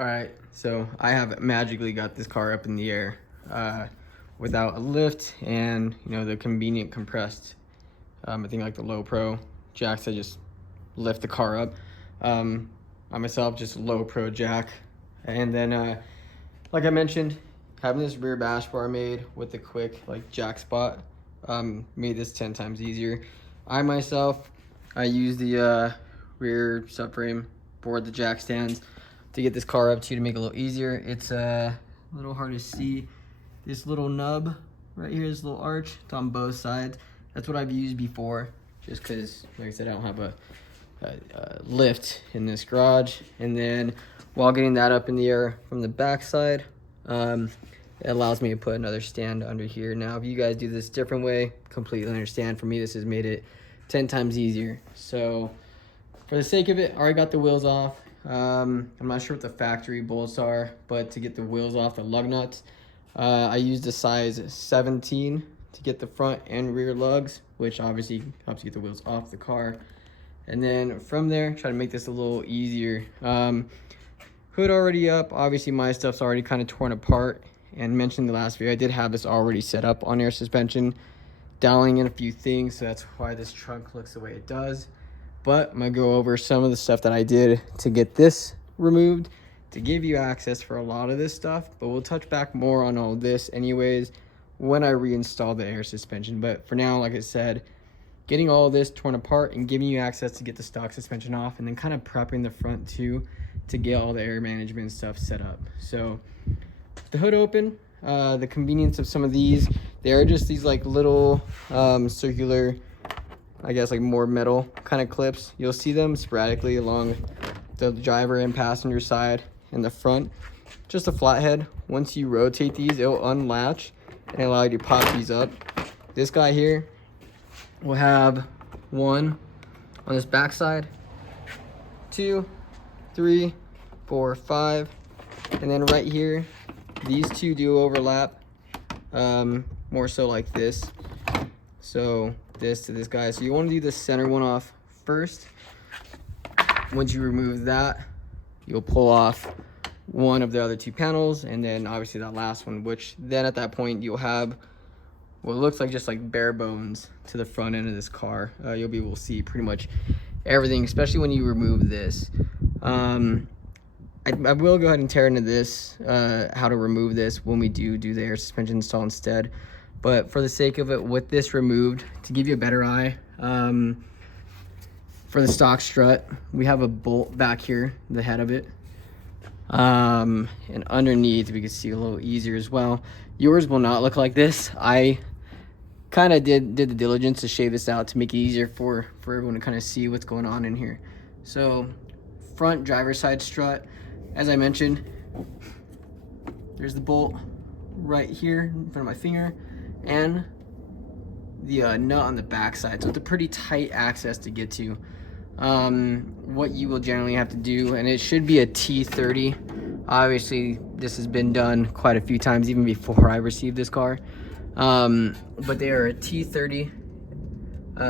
All right, so I have magically got this car up in the air without a lift and, you know, the convenient compressed, I think like the low pro jacks that just lift the car up. I myself just low pro jack. And then, like I mentioned, having this rear bash bar made with the quick like jack spot made this 10 times easier. I use the rear subframe for the jack stands to get this car up to make it a little easier. It's a little hard to see. This little nub right here, this little arch, it's on both sides. That's what I've used before, just because, like I said, I don't have a lift in this garage. And then while getting that up in the air from the back side, it allows me to put another stand under here. Now, if you guys do this different way, completely understand. For me, this has made it 10 times easier. So for the sake of it, I already got the wheels off. I'm not sure what the factory bolts are, but to get the wheels off the lug nuts, I used a size 17 to get the front and rear lugs, which obviously helps get the wheels off the car. And then from there, try to make this a little easier. Hood already up. Obviously my stuff's already kind of torn apart, and mentioned in the last video, I did have this already set up on air suspension, dialing in a few things, so that's why this trunk looks the way it does. But I'm gonna go over some of the stuff that I did to get this removed, to give you access for a lot of this stuff, but we'll touch back more on all this anyways when I reinstall the air suspension. But for now, like I said, getting all of this torn apart and giving you access to get the stock suspension off, and then kind of prepping the front too to get all the air management stuff set up. So the hood open, the convenience of some of these, they are just these like little circular, I guess like more metal kind of clips. You'll see them sporadically along the driver and passenger side in the front. Just a flathead. Once you rotate these, it'll unlatch and allow you to pop these up. This guy here will have one on this back side, 2, 3, 4, 5, and then right here, these two do overlap, more so like this. So this to this guy. So you want to do the center one off first. Once you remove that, you'll pull off one of the other two panels, and then obviously that last one, which then at that point you'll have what looks like just like bare bones to the front end of this car. You'll be able to see pretty much everything, especially when you remove this. I will go ahead and tear into this, how to remove this when we do the air suspension install instead. But for the sake of it, with this removed, to give you a better eye, for the stock strut, we have a bolt back here, the head of it. And underneath, we can see a little easier as well. Yours will not look like this. I kind of did the diligence to shave this out to make it easier for everyone to kind of see what's going on in here. So front driver's side strut, as I mentioned, there's the bolt right here in front of my finger, and the nut on the back side. So it's a pretty tight access to get to. What you will generally have to do, and it should be a T30. Obviously, this has been done quite a few times, even before I received this car. But they are a T30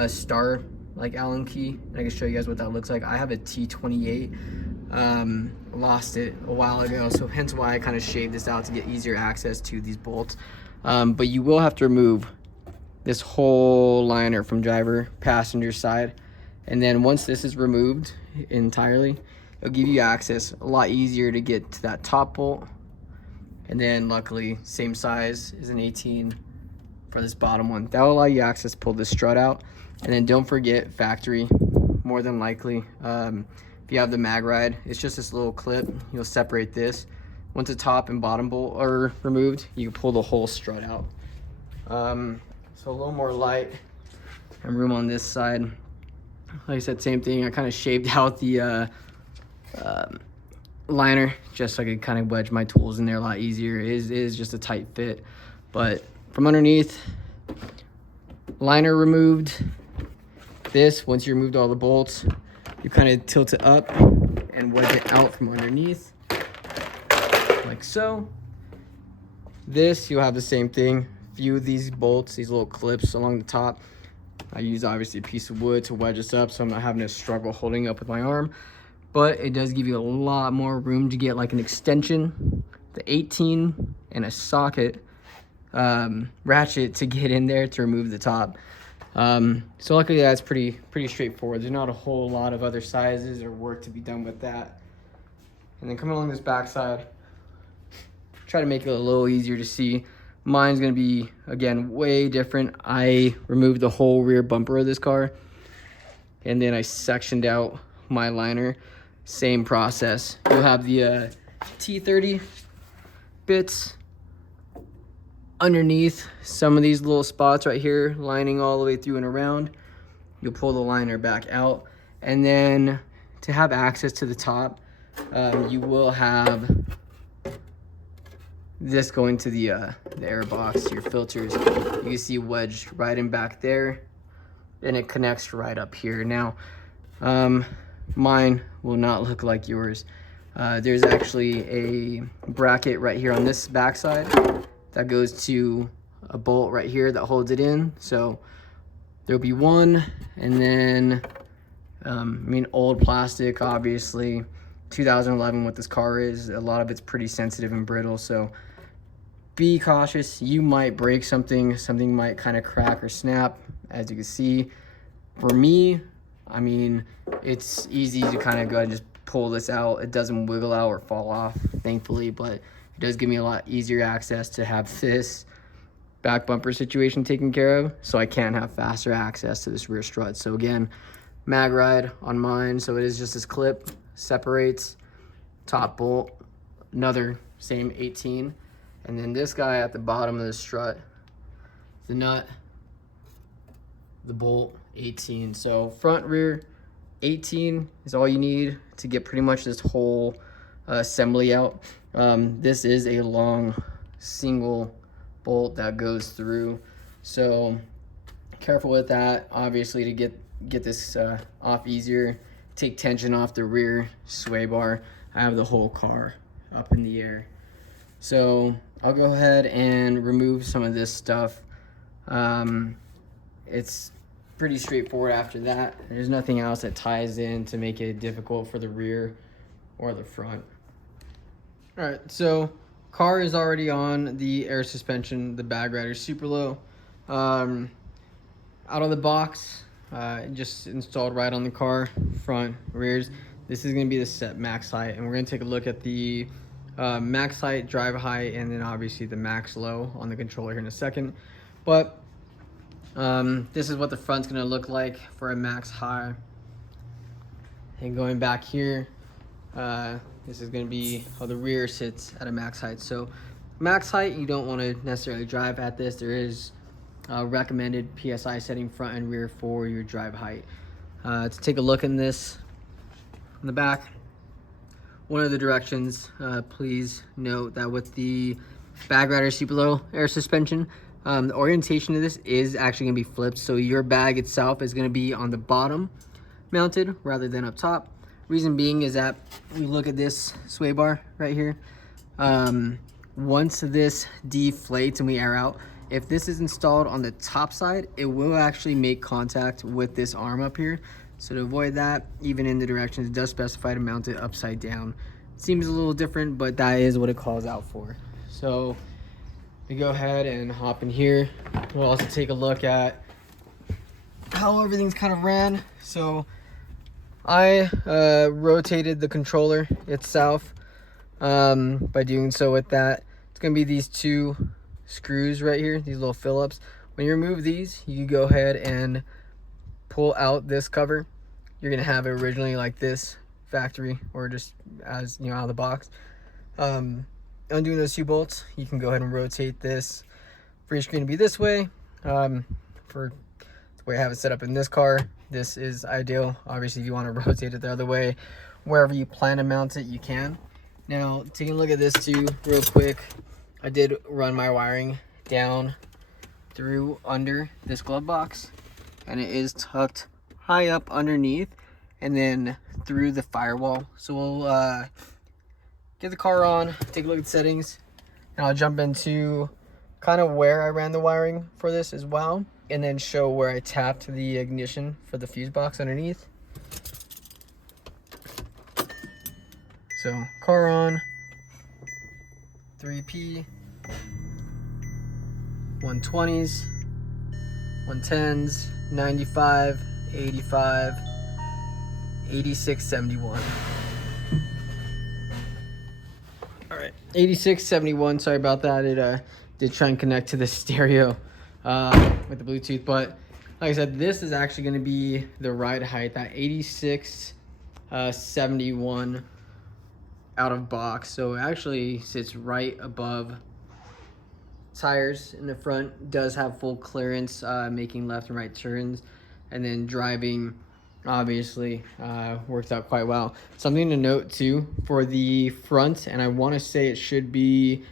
star, like Allen key. I can show you guys what that looks like. I have a T28. Lost it a while ago, so hence why I kind of shaved this out to get easier access to these bolts. But you will have to remove this whole liner from driver passenger side, and then once this is removed entirely, it'll give you access a lot easier to get to that top bolt. And then luckily same size is an 18 for this bottom one. That will allow you access to pull this strut out. And then don't forget factory, more than likely, if you have the mag ride, it's just this little clip. You'll separate this. Once the top and bottom bolt are removed, you can pull the whole strut out. So a little more light and room on this side. Like I said, same thing. I kind of shaved out the liner just so I could kind of wedge my tools in there a lot easier. It is just a tight fit. But from underneath, liner removed. This, once you removed all the bolts, you kind of tilt it up and wedge it out from underneath, like so. This, you'll have the same thing. Few of these bolts, these little clips along the top. I use obviously a piece of wood to wedge this up, so I'm not having to struggle holding up with my arm. but it does give you a lot more room to get like an extension, the 18, and a socket ratchet to get in there to remove the top. So luckily that's pretty straightforward. There's not a whole lot of other sizes or work to be done with that. And then coming along this backside, try to make it a little easier to see. Mine's gonna be, again, way different. I removed the whole rear bumper of this car, and then I sectioned out my liner. Same process. You'll have the T30 bits underneath some of these little spots right here, lining all the way through and around. You'll pull the liner back out, and then to have access to the top, you will have this going to the air box, your filters. You can see wedged right in back there, and it connects right up here. Now, mine will not look like yours. There's actually a bracket right here on this backside that goes to a bolt right here that holds it in. So there'll be one, and then, I mean, old plastic, obviously. 2011, what this car is, a lot of it's pretty sensitive and brittle, so be cautious. You might break something might kind of crack or snap, as you can see. For me, I mean, it's easy to kind of go and just pull this out. It doesn't wiggle out or fall off, thankfully, but it does give me a lot easier access to have this back bumper situation taken care of, so I can have faster access to this rear strut. So again, mag ride on mine, so it is just this clip, separates, top bolt, another same 18, and then this guy at the bottom of the strut, the nut, the bolt, 18. So front, rear, 18 is all you need to get pretty much this whole assembly out. This is a long single bolt that goes through, so careful with that. Obviously, to get this off easier, take tension off the rear sway bar. I have the whole car up in the air, so I'll go ahead and remove some of this stuff. It's pretty straightforward after that. There's nothing else that ties in to make it difficult for the rear or the front. All right, so car is already on the air suspension, the Bagriders super low. Out of the box, just installed right on the car, front, rears. This is gonna be the set max height, and we're gonna take a look at the max height, drive height, and then obviously the max low on the controller here in a second. But this is what the front's gonna look like for a max high. And going back here, this is gonna be how the rear sits at a max height. So max height, you don't wanna necessarily drive at this. There is a recommended PSI setting front and rear for your drive height. To take a look in this, in the back, one of the directions, please note that with the Bagrider super low air suspension, the orientation of this is actually gonna be flipped. So your bag itself is gonna be on the bottom mounted rather than up top. Reason being is that we look at this sway bar right here. Once this deflates and we air out, if this is installed on the top side, it will actually make contact with this arm up here. So to avoid that, even in the directions, it does specify to mount it upside down. Seems a little different, but that is what it calls out for. So we go ahead and hop in here. We'll also take a look at how everything's kind of ran. So I rotated the controller itself by doing so with that. It's gonna be these two screws right here, these little Phillips. When you remove these, you go ahead and pull out this cover. You're gonna have it originally like this, factory, or just as you know, out of the box. Undoing those two bolts, you can go ahead and rotate this for your screen to be this way. For the way I have it set up in this car, this is ideal. Obviously, if you want to rotate it the other way, wherever you plan to mount it, you can. Now, taking a look at this too, real quick, I did run my wiring down through under this glove box, and it is tucked high up underneath and then through the firewall. So we'll get the car on, take a look at the settings, and I'll jump into kind of where I ran the wiring for this as well, and then show where I tapped the ignition for the fuse box underneath. car on. 3P, 120s, 110s, 95, 85, 86, 71. All right, 86, 71. Sorry about that. It did try and connect to the stereo with the Bluetooth, but like I said, this is actually going to be the ride height, that 86, 71 out of box. So it actually sits right above tires in the front. Does have full clearance, making left and right turns, and then driving obviously works out quite well. Something to note too for the front, and I want to say it should be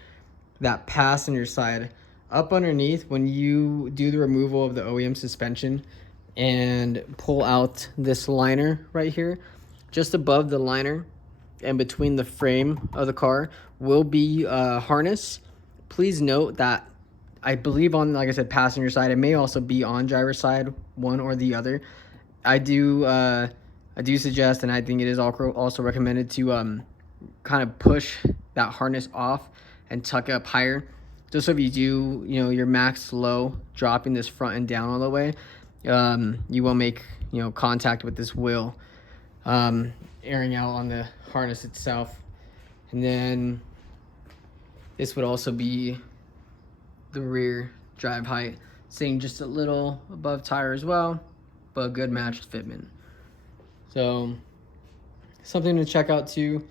that passenger side up underneath. When you do the removal of the OEM suspension and pull out this liner right here, just above the liner and between the frame of the car will be a harness. Please note that I believe on, like I said, passenger side, it may also be on driver's side, one or the other. I do suggest, and I think it is also recommended to kind of push that harness off and tuck it up higher, just so if you do, your max low, dropping this front and down all the way, you will make, contact with this wheel, airing out on the harness itself. And then this would also be the rear drive height, sitting just a little above tire as well, but a good matched fitment. So something to check out too.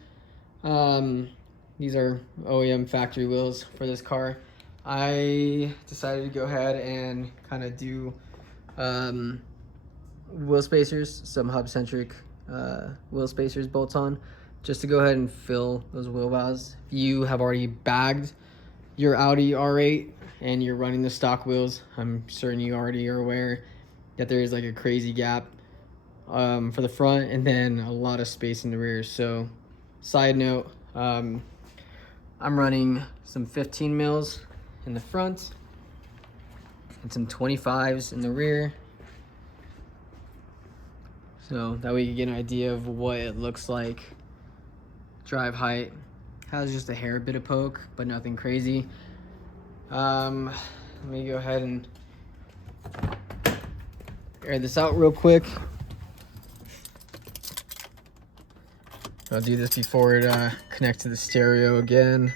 These are OEM factory wheels for this car. I decided to go ahead and kind of do wheel spacers, some hub-centric wheel spacers bolts on, just to go ahead and fill those wheel valves. If you have already bagged your Audi R8 and you're running the stock wheels, I'm certain you already are aware that there is like a crazy gap for the front and then a lot of space in the rear. So side note, I'm running some 15 mils in the front and some 25s in the rear, so that way you get an idea of what it looks like. Drive height has just a hair bit of poke, but nothing crazy. Let me go ahead and air this out real quick. I'll do this before it connects to the stereo again.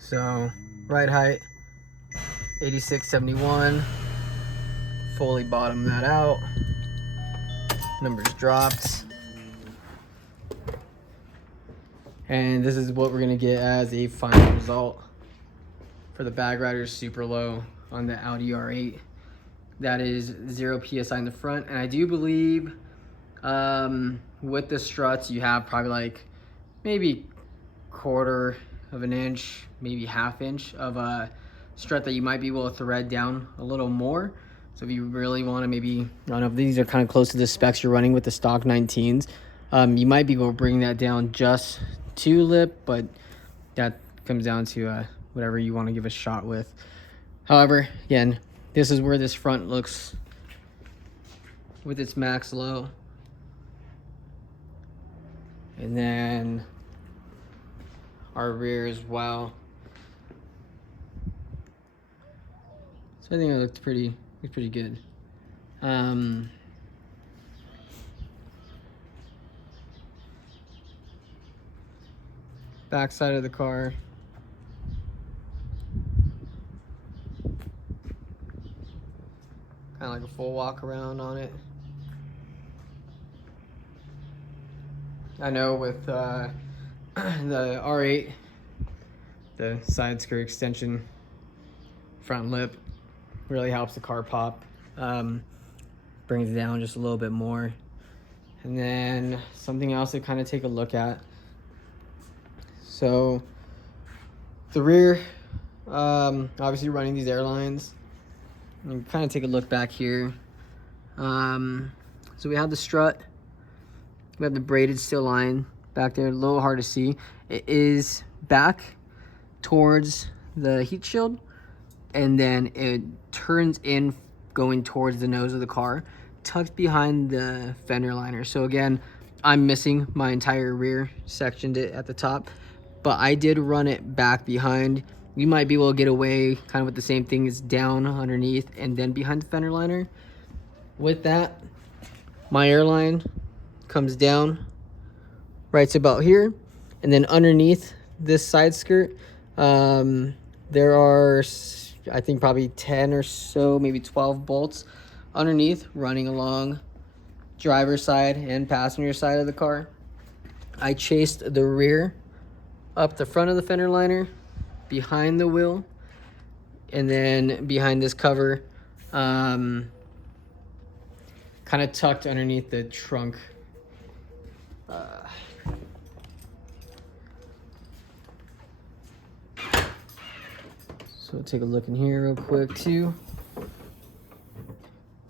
So ride height 8671, fully bottom that out, numbers dropped, and this is what we're gonna get as a final result for the Bagriders super low on the Audi R8. That is 0 PSI in the front, and I do believe with the struts you have probably like maybe 1/4 of an inch, maybe 1/2 inch of a strut that you might be able to thread down a little more. So if you really want to, maybe, I don't know if these are kind of close to the specs you're running with the stock 19s, you might be able to bring that down just to lip, but that comes down to whatever you want to give a shot with. However, again, this is where this front looks with its max low. And then our rear as well. So I think it looked pretty good. Back side of the car. Kind of like a full walk around on it. I know with the R8, the side skirt extension front lip really helps the car pop, brings it down just a little bit more. And then something else to kind of take a look at. So the rear, obviously running these airlines, and kind of take a look back here. So we have the strut, we have the braided steel line back there, a little hard to see. It is back towards the heat shield, and then it turns in going towards the nose of the car, tucked behind the fender liner. So again, I'm missing my entire rear, sectioned it at the top, but I did run it back behind. You might be able to get away kind of with the same thing. It's down underneath and then behind the fender liner. With that, my airline comes down right about here, and then underneath this side skirt, there are, I think, probably 10 or so, maybe 12 bolts underneath running along driver's side and passenger side of the car. I chased the rear up the front of the fender liner, behind the wheel, and then behind this cover, kind of tucked underneath the trunk. So take a look in here real quick too.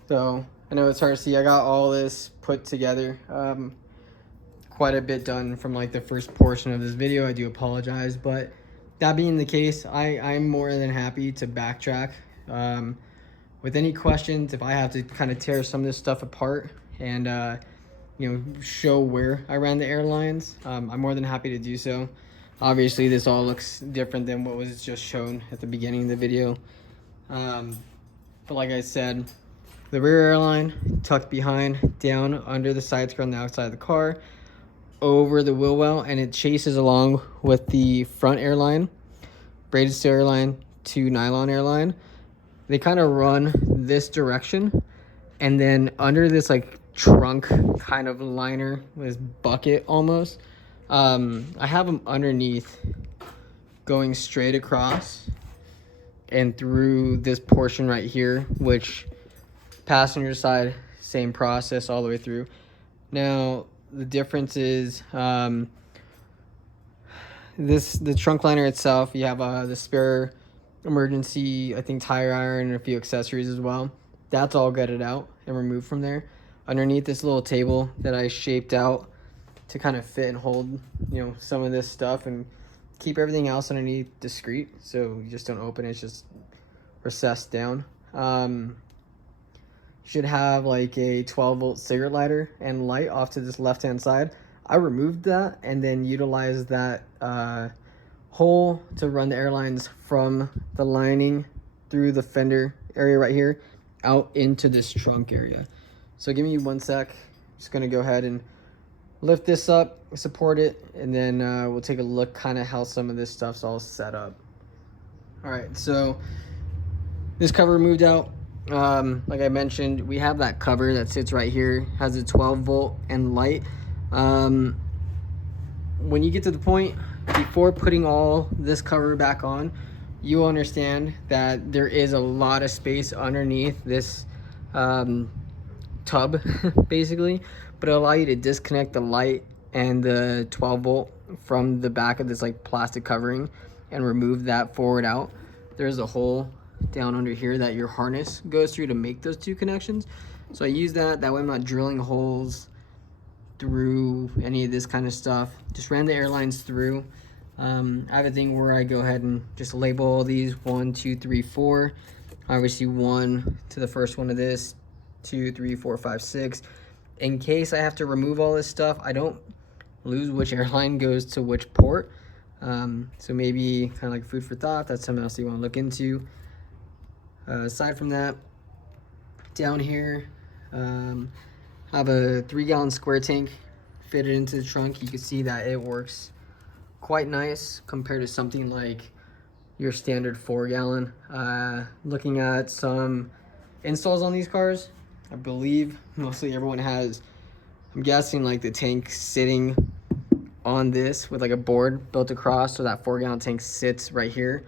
So I know it's hard to see. I got all this put together. Quite a bit done from like the first portion of this video. I do apologize, but that being the case, I'm more than happy to backtrack. With any questions, if I have to kind of tear some of this stuff apart and you know, show where I ran the airlines, I'm more than happy to do so. Obviously, this all looks different than what was just shown at the beginning of the video. But like I said, the rear airline tucked behind, down under the side skirt on the outside of the car, over the wheel well, and it chases along with the front airline, braided steel airline to nylon airline. They kind of run this direction, and then under this like trunk kind of liner, this bucket almost, I have them underneath going straight across and through this portion right here, which passenger side, same process all the way through. Now the difference is the trunk liner itself, you have the spare emergency, I think, tire iron and a few accessories as well. That's all gutted out and removed from there. Underneath this little table that I shaped out to kind of fit and hold, you know, some of this stuff and keep everything else underneath discreet, so you just don't open it, it's just recessed down. Should have like a 12-volt cigarette lighter and light off to this left-hand side. I removed that and then utilized that hole to run the airlines from the lining through the fender area right here out into this trunk area. So give me 1 sec. Just gonna go ahead and lift this up, support it, and then we'll take a look kind of how some of this stuff's all set up. All right, so this cover moved out. Like I mentioned, we have that cover that sits right here, has a 12-volt and light. When you get to the point before putting all this cover back on, you understand that there is a lot of space underneath this tub basically, but it'll allow you to disconnect the light and the 12-volt from the back of this like plastic covering and remove that forward out. There's a hole down under here that your harness goes through to make those two connections. So I use that way I'm not drilling holes through any of this kind of stuff. Just ran the airlines through. I have a thing where I go ahead and just label all these 1, 2, 3, 4. Obviously 1 to the first one of this, 2, 3, 4, 5, 6. In case I have to remove all this stuff, I don't lose which airline goes to which port. So maybe kind of like food for thought. That's something else you want to look into. Aside from that, down here, I have a 3-gallon Squaretank fitted into the trunk. You can see that it works quite nice compared to something like your standard 4-gallon. Looking at some installs on these cars, I believe mostly everyone has, I'm guessing, like the tank sitting on this with like a board built across, so that 4-gallon tank sits right here.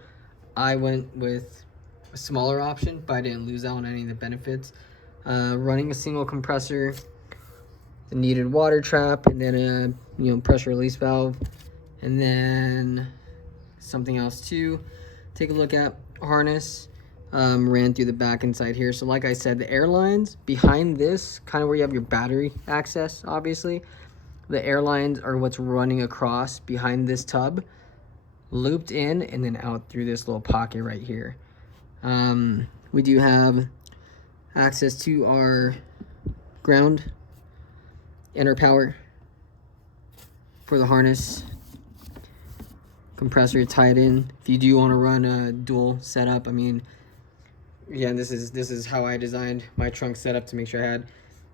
I went with a smaller option, but I didn't lose out on any of the benefits. Running a single compressor, the needed water trap, and then a pressure release valve, and then something else too. Take a look at harness. Ran through the back inside here. So like I said, the airlines behind this, kind of where you have your battery access, obviously, the airlines are what's running across behind this tub, looped in and then out through this little pocket right here. We do have access to our ground and our power for the harness. Compressor tied in. If you do want to run a dual setup, I mean, again, this is how I designed my trunk setup to make sure I had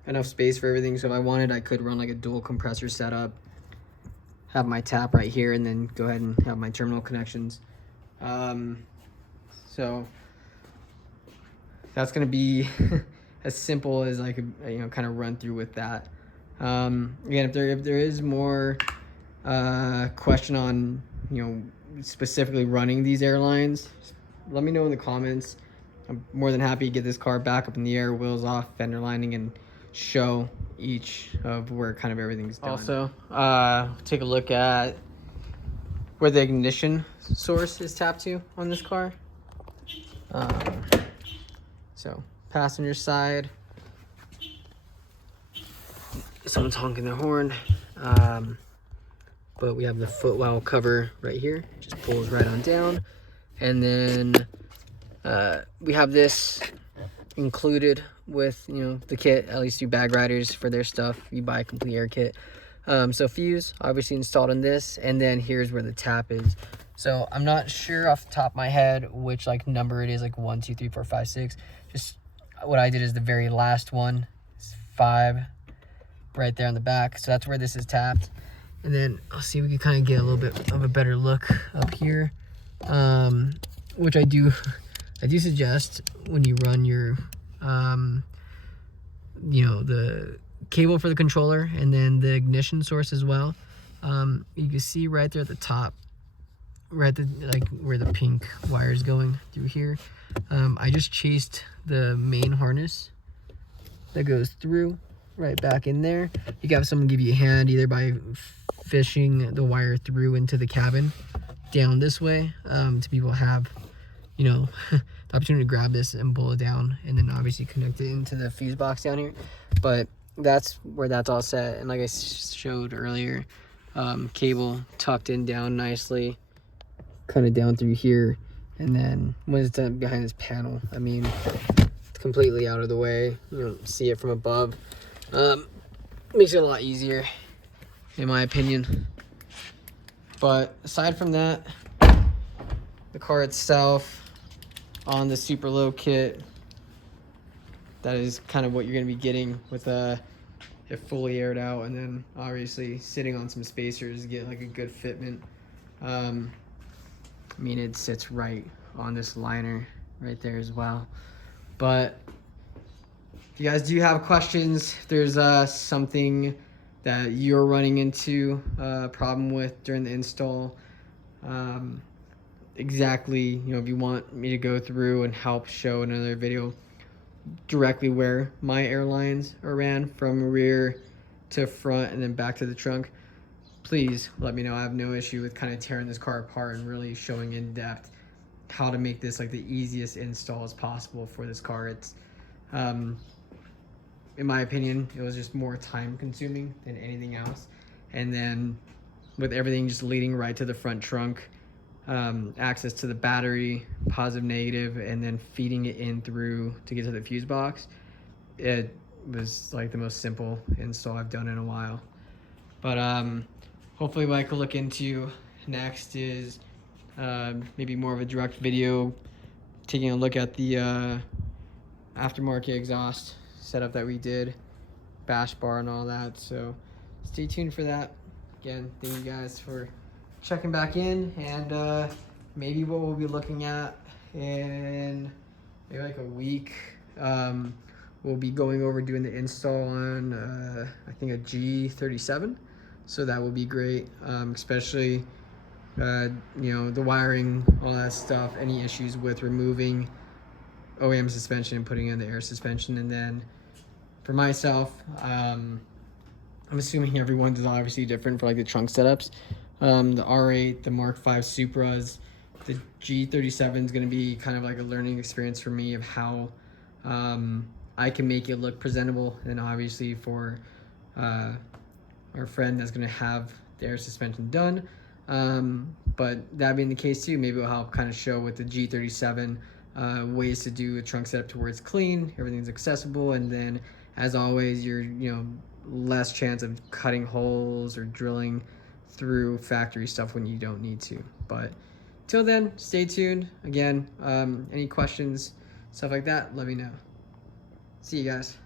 enough space for everything. So if I wanted, I could run like a dual compressor setup, have my tap right here, and then go ahead and have my terminal connections. So that's gonna be as simple as I could, kind of run through with that. Again, if there is more question on, specifically running these airlines, let me know in the comments. I'm more than happy to get this car back up in the air, wheels off, fender lining, and show each of where kind of everything's done. Also, take a look at where the ignition source is tapped to on this car. So passenger side, someone's honking their horn, but we have the footwell cover right here, just pulls right on down. And then we have this included with the kit, at least through Bagriders for their stuff. You buy a complete air kit. So fuse obviously installed in this, and then here's where the tap is. So I'm not sure off the top of my head which number it is, 1, 2, 3, 4, 5, 6. Just what I did is the very last one is 5 right there on the back. So that's where this is tapped. And then I'll see if we can kind of get a little bit of a better look up here, which I do suggest when you run your the cable for the controller and then the ignition source as well. You can see right there at the top, right where the pink wire is going through here. I just chased the main harness that goes through right back in there. You can have someone give you a hand either by fishing the wire through into the cabin down this way, to people have the opportunity to grab this and pull it down, and then obviously connect it into the fuse box down here. But that's where that's all set, and like I showed earlier, cable tucked in down nicely, kind of down through here. And then when it's done behind this panel, I mean, it's completely out of the way. You don't see it from above. Makes it a lot easier, in my opinion. But aside from that, the car itself on the super low kit, that is kind of what you're going to be getting with it fully aired out, and then obviously sitting on some spacers to get a good fitment. I mean, it sits right on this liner right there as well. But if you guys do have questions, if there's something that you're running into a problem with during the install, exactly, if you want me to go through and help show another video directly where my airlines are ran from rear to front and then back to the trunk, please let me know. I have no issue with kind of tearing this car apart and really showing in depth how to make this the easiest install as possible for this car. It's in my opinion, it was just more time consuming than anything else. And then with everything just leading right to the front trunk, access to the battery, positive, negative, and then feeding it in through to get to the fuse box, it was the most simple install I've done in a while. But hopefully what I could look into next is maybe more of a direct video taking a look at the aftermarket exhaust setup that we did, bash bar and all that. So stay tuned for that. Again, thank you guys for checking back in, and maybe what we'll be looking at in maybe a week, we'll be going over doing the install on I think a G37. So that will be great, especially the wiring, all that stuff, any issues with removing OEM suspension and putting in the air suspension. And then for myself, I'm assuming everyone's obviously different for the trunk setups. The R8, the Mark V Supras, the G37 is going to be kind of a learning experience for me of how I can make it look presentable. And obviously for our friend that's going to have the air suspension done. But that being the case too, maybe it'll help kind of show with the G37 ways to do a trunk setup to where it's clean, everything's accessible, and then as always, you're less chance of cutting holes or drilling through factory stuff when you don't need to. But till then, stay tuned. Again, any questions, stuff like that, let me know. See you guys.